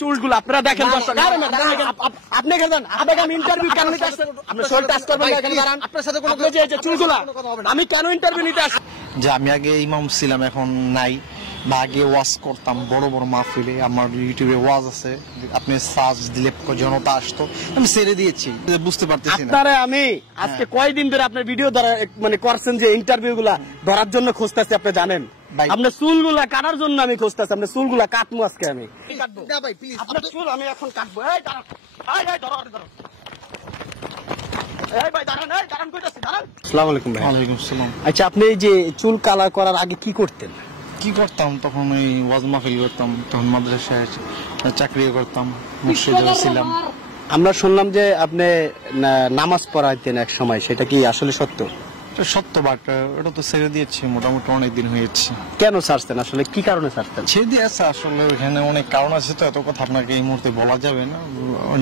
চুলগুলো আপনারা দেখেন দর্শক, আপনি ইন্টারভিউ কেন নিতে আসছেন? আপনি শরীর টাচ করবেন না, এখানে দাঁড়ান। আপনার সাথে কোনো যে চুলগুলা আমি কেন ইন্টারভিউ নিতে আসছি? যে আমি আগে ইমাম ছিলাম, এখন নাই, বা আগে ওয়াজ করতাম বড় বড় মাহফিলে, আমার ইউটিউবে ওয়াজ আছে, আপনি সার্চ দিলে জনতা আসতো, আমি ছেড়ে দিয়েছি, বুঝতে পারতেছি না। আপনারা আমি আজকে কয়দিন ধরে আপনার ভিডিও ধরা মানে করছেন যে ইন্টারভিউ গুলা ধরার জন্য খুঁজতেছি, আপনি জানেন আপনার চুলগুলা কাটার জন্য আমি খুঁজতেছি, আপনার চুলগুলা কাটবো আজকে আমি। আপনার চুল আমি এখন কাটবো। এই দাঁড়ান, আসসালামু আলাইকুম ভাই। ওয়ালাইকুম আসসালাম। আচ্ছা, আপনি এই যে চুল কালার করার আগে কি করতেন? কি করতাম তখন? ওই ওয়াজ মাহফিল করতাম, তখন মাদ্রাসায় চাকরি করতাম, মুর্শিদাবাদে ছিলাম। আমরা শুনলাম যে আপনি নামাজ পড়াইতেন এক সময়, সেটা কি আসলে সত্য? সত্য, বাট ওটা তো ছেড়ে দিয়েছি, মোটামুটি অনেকদিন হয়েছে। কেন ছাড়তেন? আসলে কি কারণে ছাড়তেন? ছেড়ে দিয়েছে আসলে, ওখানে অনেক কারণ আছে, তো এত কথা আপনাকে এই মুহূর্তে বলা যাবে না,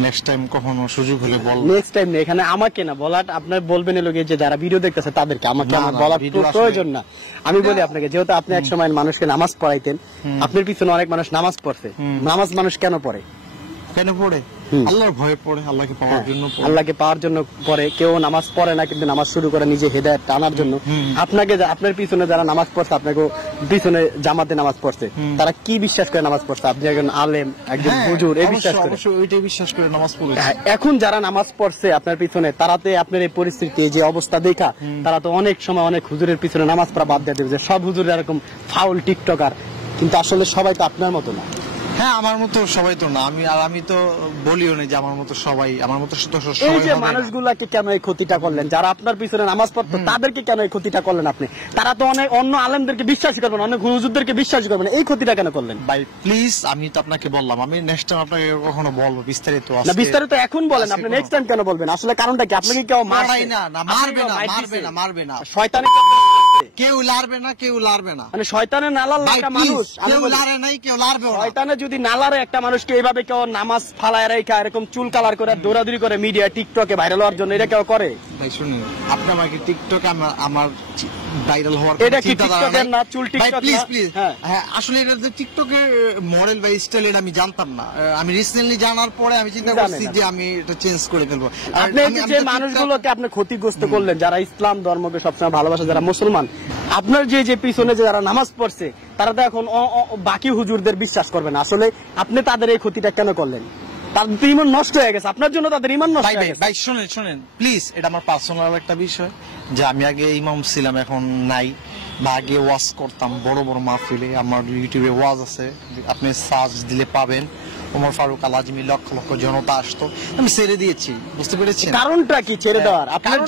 নেক্সট টাইম কখনো সুযোগ হলে বলবো। নেক্সট টাইম এখানে আমাকে না বলার, আপনার বলবেন এর লোকে যে যারা ভিডিও দেখতেছে তাদেরকে, আমাকে আমার বলার প্রয়োজন না। আমি বলি আপনাকে, যেহেতু আপনি এক সময় মানুষকে নামাজ পড়াইতেন, আপনার পিছনে অনেক মানুষ নামাজ পড়ছে, নামাজ মানুষ কেন পড়ে? কেন পড়ে? আল্লাহর ভয়ে পড়ে, আল্লাহকে পাওয়ার জন্য পড়ে। আল্লাহকে পাওয়ার জন্য পড়ে। কেউ নামাজ পড়ে না, কিন্তু নামাজ শুরু করে নিজে হেদায়েত টানার জন্য। আপনাকে আপনার পিছনে যারা নামাজ পড়ছে, আপনাকে পিছনে জামাতে নামাজ পড়ছে, তারা কি বিশ্বাস করে নামাজ পড়ছে? আপনি একজন আলেম, একজন হুজুর, এই বিশ্বাস করে, অবশ্যই ওইটাই বিশ্বাস করে নামাজ পড়ে। এখন যারা নামাজ পড়ছে আপনার পিছনে, তারাতে আপনার এই পরিস্থিতি, যে অবস্থা দেখা, তারা তো অনেক সময় অনেক হুজুরের পিছনে নামাজ পড়া বাদ দিয়ে দেবে, যে সব হুজুর এরকম ফাউল টিকটকার, কিন্তু আসলে সবাই তো আপনার মতো না। হ্যাঁ, আমার মতো সবাই তো না, আমি তো বলিও না যে আমার মতো সবাই, আমার মতো এই যে মানুষগুলাকে কেন এই ক্ষতিটা করলেন? যারা আপনার পিছনে নামাজ পড়তো তাদেরকে কেন এই ক্ষতিটা করলেন আপনি? তারা তো অনেক অন্য আলেমদেরকে বিশ্বাস করবেন, অনেক হুজুরদেরকে বিশ্বাস করবেন, এই ক্ষতিটা কেন করলেন? ভাই প্লিজ, আমি তো আপনাকে বললাম, আমি নেক্সট টাইম আপনাকে কখনো বলবো বিস্তারিত। না, বিস্তারিত এখন বলেন, আপনি নেক্সট টাইম কেন বলবেন? আসলে কারণটা কি? আপনাকে কেউ মারবে না, শয়তানে কেউ লারবে না, কেউ লারবে না, মানে শয়তানের নালার একটা মানুষ, কেউ লারে নাই, কেউ লারবে না। শয়তানে যদি নালারে একটা মানুষকে এইভাবে কেউ নামাজ ফালায় রেখা এরকম চুল কালার করে দৌড়াদৌড়ি করে মিডিয়া টিকটকে ভাইরাল হওয়ার জন্য, এটা কেউ করে? ভাই শুনুন, আপনি আমাকে টিকটকে আমার ভাইরাল হওয়ার এটা কি টিকটকের না? চুল টিকটক? প্লিজ হ্যাঁ, আসলে এটা যে টিকটকের মডেল বা স্টাইল, এটা আমি জানতাম না। আমি রিসেন্টলি জানার পরে আমি চিন্তা করছি যে আমি এটা চেঞ্জ করে ফেলবো। আপনি যে মানুষগুলোকে আপনি ক্ষতিগ্রস্ত করলেন, যারা ইসলাম ধর্মকে সবসময় ভালোবাসে, যারা মুসলমান, আপনার যে পিছনে যে যারা নামাজ পড়ছে, তারা তো এখন বাকি হুজুরদের বিশ্বাস করবে না। আসলে আপনি তাদের এই ক্ষতিটা কেন করলেন? তাদের ইমান নষ্ট হয়ে গেছে, আপনার জন্য তাদের ইমান নষ্ট হয়ে গেছে। ভাই শুনেন প্লিজ, এটা আমার পার্সোনাল একটা বিষয়, যে আমি আগে ইমাম ছিলাম, এখন নাই, বা আগে ওয়াজ করতাম বড় বড় মাহফিলে, আমার ইউটিউবে ওয়াজ আছে, আপনি সার্চ দিলে পাবেন, ওমর ফারুক আল আজমি, লক্ষ লক্ষ জনতা আসতো, আমি ছেড়ে দিয়েছি, বুঝতে পেরেছেন? কারণটা কি ছেড়ে দেওয়ার? আপনার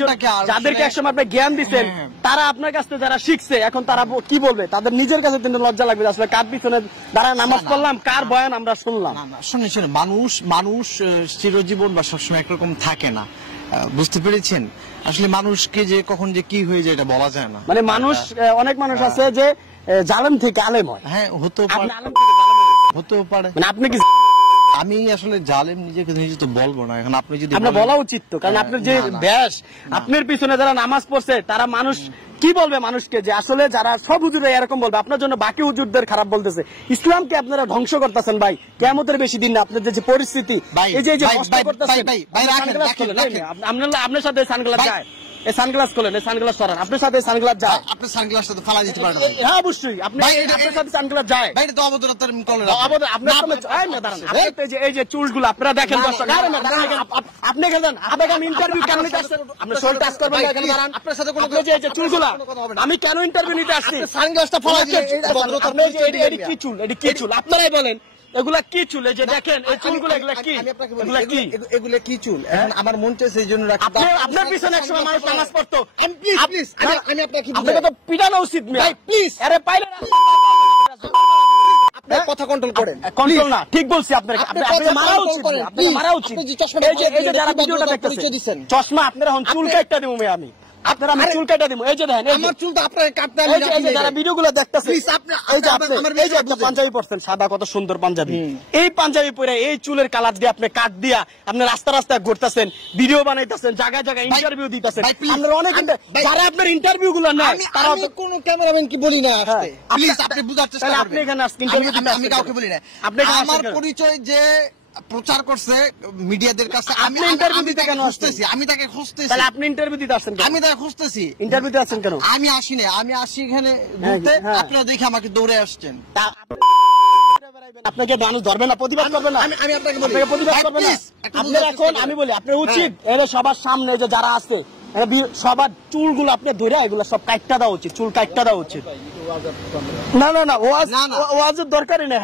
যাদেরকে একসময় আপনি জ্ঞান দিচ্ছেন, তারা আপনার কাছ থেকে যারা শিখছে, এখন তারা কি বলবে? তাদের নিজের কাছে কিন্তু লজ্জা লাগবে, আসলে কার পিছনে দ্বারা নামাজ পড়লাম, কার বয়ান আমরা শুনলাম। শুনে মানুষ চিরজীবন বা সবসময় একরকম থাকে না, বুঝতে পেরেছেন? আসলে মানুষকে যে কখন যে কি হয়ে যায় এটা বলা যায় না। মানে মানুষ, অনেক মানুষ আছে যে জালেম থেকে আলেম হয়। হ্যাঁ, হতেও পারে। মানে আপনি কি? আমি আসলে জালেম নিজেকে নিজে তো বলবো না, এখন আপনি যদি আপনার বলা উচিত তো, কারণ আপনার যে ব্যাস, আপনার পিছনে যারা নামাজ পড়ছে, তারা মানুষ কি বলবে মানুষকে? যে আসলে যারা সব হুজুরে এরকম বলবে, আপনার জন্য বাকি হুজুরদের খারাপ বলতেছে। ইসলামকে আপনারা ধ্বংস করতেছেন ভাই, কিয়ামতের বেশি দিন না। আপনার যে পরিস্থিতি, এই যে কষ্ট করতেছেন, আপনার সাথে সানগ্লাস যায়, এই সানগ্লাস খোলেন, এই সানগ্লাস সরান, আপনার সাথে সানগ্লাস যায়, আপনার সানগ্লাসটা তো ফালা দিতে পারেন। হ্যাঁ অবশ্যই, আপনার সাথে সানগ্লাস যায়। ভাই এটা তো অবদরতার কলেন। এই যে চুলগুলো আপনারা দেখেন দর্শক, আপনি গেলেন আমি ইন্টারভিউ কেন নিতে আসছেন? আপনি শরীর টাচ করবেন না, এখানে দাঁড়ান। আপনার সাথে কোনো যে চুলগুলো আমি কেন ইন্টারভিউ নিতে আসছি? সানগ্লাসটা ফালা দিয়ে এটি কি চুল? এটি কি চুল? আপনারাই বলেন, এগুলা কি চুল? এই যে দেখেন এই চুলগুলো, এগুলা কি? এগুলা কি চুল? এখন আমার মন চাইছে এই জন্য রাখি। আপনার পিছনে এক সময় মানুষ নামাজ পড়তো। প্লিজ আমি আপনাকে আপনাকে তো পিটানো উচিত ভাই, প্লিজ। আরে পাইলে আপনি কথা কন্ট্রোল করেন। কন্ট্রোল না, ঠিক বলছি আপনাকে, আপনি মারা উচিত, আপনাকে মারা উচিত। এই যে যারা ভিডিওটা দেখতেছেন, চশমা আপনারা এখন চুল কাটটা দেবো আমি। আপনারা আমি চুল কাটা দিব, এই যে দেখেন, এই যে- আমার চুল তো আপনার কাটতে এই যে- এই যে যারা ভিডিওগুলো দেখতেছে, Please, আপনি- এই যে আপনি আপনি আমার এই যে একটা বিষয়টা পাঞ্জাবি পরছেন, সাদা কত সুন্দর পাঞ্জাবি, এই পাঞ্জাবি পরে এই চুলের কালার দিয়ে আপনি কাট দিয়া আপনি রাস্তা রাস্তায় ঘুরতেছেন, ভিডিও বানাইতেছেন, জায়গায় জায়গায় ইন্টারভিউ দিতেছেন, ভাই, please, আপনারা অনেক যারা আপনার ইন্টারভিউ গুলো নেয় তারা আমি কোন ক্যামেরাম্যান কি বলি না আসতে। হ্যাঁ, প্লিজ আপনি- আপনি বুঝার চেষ্টা তাহলে করবেন। আপনি এখানে আজকে interview দিতে আমি আসছেন কাউকে কেন? বলি না। আপনি এখানে আমার আসছেন কেন? পরিচয় যে প্রচার করছে মিডিয়াদের কাছে, আমি আপনি interview আমি দিতে তাকে কেন আসছেন? খুঁজতেছি, আমি তাকে খুঁজতেছি, তাহলে আপনি ইন্টারভিউ দিতে আসছেন কেন? আমি তাকে খুঁজতেছি। ইন্টারভিউ দিতে আসছেন কেন? আমি আসি না, আমি আসি এখানে ঘুরতে, হ্যাঁ। আপনারা দেখে আমাকে দৌড়ে আসছেন। আপনাকে মানুষ ধরবে না, প্রতিবাদ করবে না? আমি আপনাকে বলি, আপনাকে প্রতিবাদ ভাই, করবে না? please, একটু আপনার বুঝার এখন চেষ্টা আমি করেন। বলি আপনার উচিত এরা সবার সামনে যে যারা আছে এরা সবার চুলগুলো আপনি ধরে এগুলো সব কাটটা দেওয়া উচিত, চুল কাটটা দেওয়া উচিত। না না না, ওয়াজ না, না। ওয়াজের দরকারই নেই।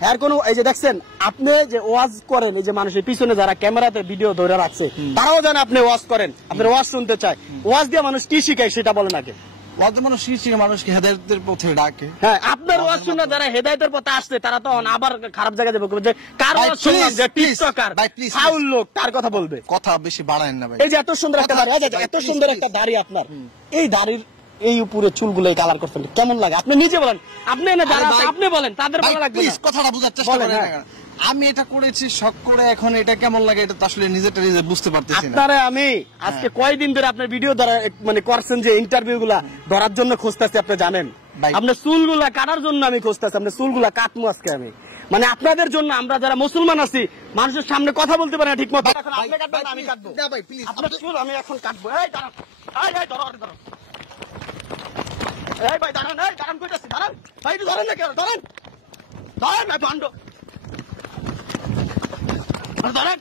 হ্যার কোন এই যে দেখছেন আপনি যে ওয়াজ করেন, এই যে মানুষের পিছনে যারা ক্যামেরাতে ভিডিও ধরে রাখছে তারাও জানে আপনি ওয়াজ করেন, আপনার ওয়াজ শুনতে চায়। ওয়াজ দিয়ে মানুষ কি শিখায় সেটা বলেন আগে। ওয়াজে মানুষ শিশিরে মানুষকে হেদায়েতের পথে ডাকে। হ্যাঁ, আপনার ওয়াজ শুনে যারা হেদায়েতের পথে আসছে তারা তখন আবার খারাপ জায়গায় যাবে, যে কার ভাই, ওয়াজ শুনলাম please, যে please, টিকটকার ভাই, please, ফাউল লোক তার কথা বলবে। কথা বেশি বাড়ায়েন না ভাই। এই যে এত সুন্দর একটা দাড়ি, এই যে ভাই, এত please, সুন্দর please. একটা দাড়ি আপনার, এই দাড়ির এই উপরে চুলগুলো কালার করছেন কেমন লাগে? আপনি নিজে বলেন, আপনি না যারা আরে আছে ভাই, আপনি বলেন, তাদের ভাই, ভালো লাগবে please, না। কথাটা বোঝার চেষ্টা বলেন, করেন। হ্যাঁ। আমি এটা করেছি শখ করে, এখন এটা কেমন লাগে এটা তো আসলে নিজেটা নিজে বুঝতে পারতেছি না। আপনারা আমি আজকে কয়দিন ধরে আপনার ভিডিও দ্বারা মানে করছেন যে ইন্টারভিউ গুলা ধরার জন্য খুঁজতেছি, আপনি জানেন ভাই। আপনার চুলগুলা কাটার জন্য আমি খুঁজতেছি, আপনার চুলগুলা কাটবো আজকে আমি, মানে আপনাদের জন্য। আমরা যারা মুসলমান আছি মানুষের সামনে কথা বলতে পারে না ঠিক মতো, এখন আপনি কাটবেন না আমি কাটবো, না ভাই, please, আপনার চুল আমি এখন কাটবো। এই দাঁড়ান, এই ধরো, আরে ধরো, এই ভাই দাঁড়ান, এই দাঁড়ান, কইতাছি দাঁড়ান ভাই, একটু ধরেন না কেন, ধরেন ধরেন ভাই, ভান্ড ধরেন।